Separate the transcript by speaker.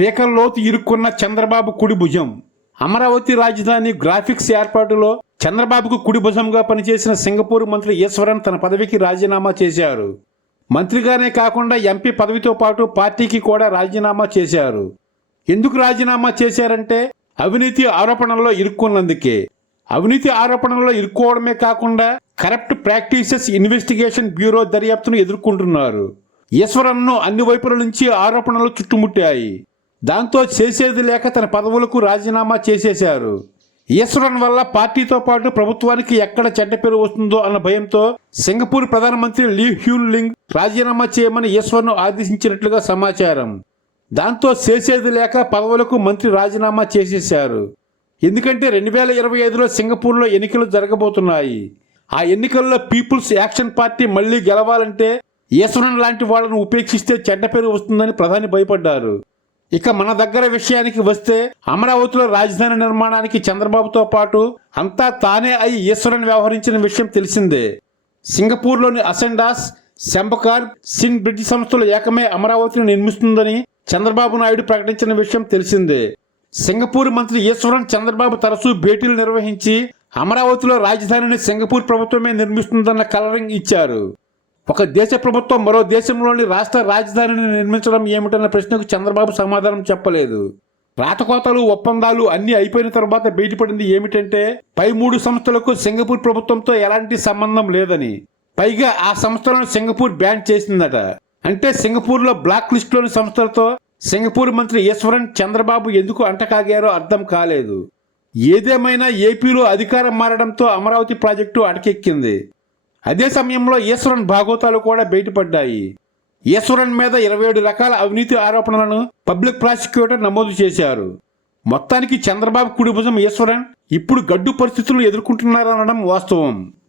Speaker 1: పీకల్లోతు ఇరుక్కున్న చంద్రబాబు కుడి భుజం. అమరావతి రాజధాని గ్రాఫిక్స్ ఏర్పాటులో చంద్రబాబుకు కుడి భుజంగా పనిచేసిన సింగపూర్ మంత్రి ఈశ్వరన్ తన పదవికి రాజీనామా చేశారు. మంత్రిగానే కాకుండా ఎంపీ పదవితో పాటు పార్టీకి కూడా రాజీనామా చేశారు. ఎందుకు రాజీనామా చేశారంటే అవినీతి ఆరోపణల్లో ఇరుక్కున్నందుకే. అవినీతి ఆరోపణల్లో ఇరుక్కోవడమే కాకుండా కరప్ట్ ప్రాక్టీసెస్ ఇన్వెస్టిగేషన్ బ్యూరో దర్యాప్తును ఎదుర్కొంటున్నారు. ఈశ్వరన్ను అన్ని వైపుల నుంచి ఆరోపణలు చుట్టుముట్టాయి. దాంతో చేసేది లేక తన పదవులకు రాజీనామా చేసేశారు. ఈశ్వరన్ వల్ల పార్టీతో పాటు ప్రభుత్వానికి ఎక్కడ చెడ్డ పేరు వస్తుందో అన్న భయంతో సింగపూర్ ప్రధానమంత్రి లీ హ్యూన్ లింగ్ రాజీనామా చేయమని ఈశ్వర్ను ఆదేశించినట్లుగా సమాచారం. దాంతో చేసేది లేక పదవులకు మంత్రి రాజీనామా చేసేశారు. ఎందుకంటే రెండు వేల ఇరవై ఐదులో సింగపూర్లో ఎన్నికలు జరగబోతున్నాయి. ఆ ఎన్నికల్లో పీపుల్స్ యాక్షన్ పార్టీ మళ్ళీ గెలవాలంటే ఈశ్వరన్ లాంటి వాళ్ళను ఉపేక్షిస్తే చెడ్డ పేరు వస్తుందని ప్రధాని భయపడ్డారు. ఇక మన దగ్గర విషయానికి వస్తే అమరావతిలో రాజధాని నిర్మాణానికి చంద్రబాబుతో పాటు అంతా తానే అయి ఈశ్వరన్ వ్యవహరించిన విషయం తెలిసిందే. సింగపూర్లోని అసెండాస్ శంబకార్ సిన్ బ్రిటిష్ సంస్థలు ఏకమే అమరావతిని నిర్మిస్తుందని చంద్రబాబు నాయుడు ప్రకటించిన విషయం తెలిసిందే. సింగపూర్ మంత్రి ఈశ్వరన్ చంద్రబాబు తరచూ భేటీలు నిర్వహించి అమరావతిలో రాజధానిని సింగపూర్ ప్రభుత్వమే నిర్మిస్తుందన్న కలరింగ్ ఇచ్చారు. ఒక దేశ ప్రభుత్వం మరో దేశంలోని రాష్ట్ర రాజధానిని నిర్మించడం ఏమిటన్న ప్రశ్నకు చంద్రబాబు సమాధానం చెప్పలేదు. రాతకోతలు ఒప్పందాలు అన్ని అయిపోయిన తర్వాత బయటపడింది ఏమిటంటే పై మూడు సంస్థలకు సింగపూర్ ప్రభుత్వంతో ఎలాంటి సంబంధం లేదని. పైగా ఆ సంస్థలను సింగపూర్ బ్యాన్ చేసిందట. అంటే సింగపూర్లో బ్లాక్ లిస్టులోని సంస్థలతో సింగపూర్ మంత్రి ఈశ్వరన్ చంద్రబాబు ఎందుకు అంటకాగారో అర్థం కాలేదు. ఏదేమైనా ఏపీలో అధికారం మారడంతో అమరావతి ప్రాజెక్టు అటకెక్కింది. అదే సమయంలో ఈశ్వరన్ భాగవతాలు కూడా బయటపడ్డాయి. ఈశ్వరన్ మీద ఇరవై ఏడు రకాల అవినీతి ఆరోపణలను పబ్లిక్ ప్రాసిక్యూటర్ నమోదు చేశారు. మొత్తానికి చంద్రబాబు కుడిభుజం ఈశ్వరన్ ఇప్పుడు గడ్డు పరిస్థితులను ఎదుర్కొంటున్నారనడం వాస్తవం.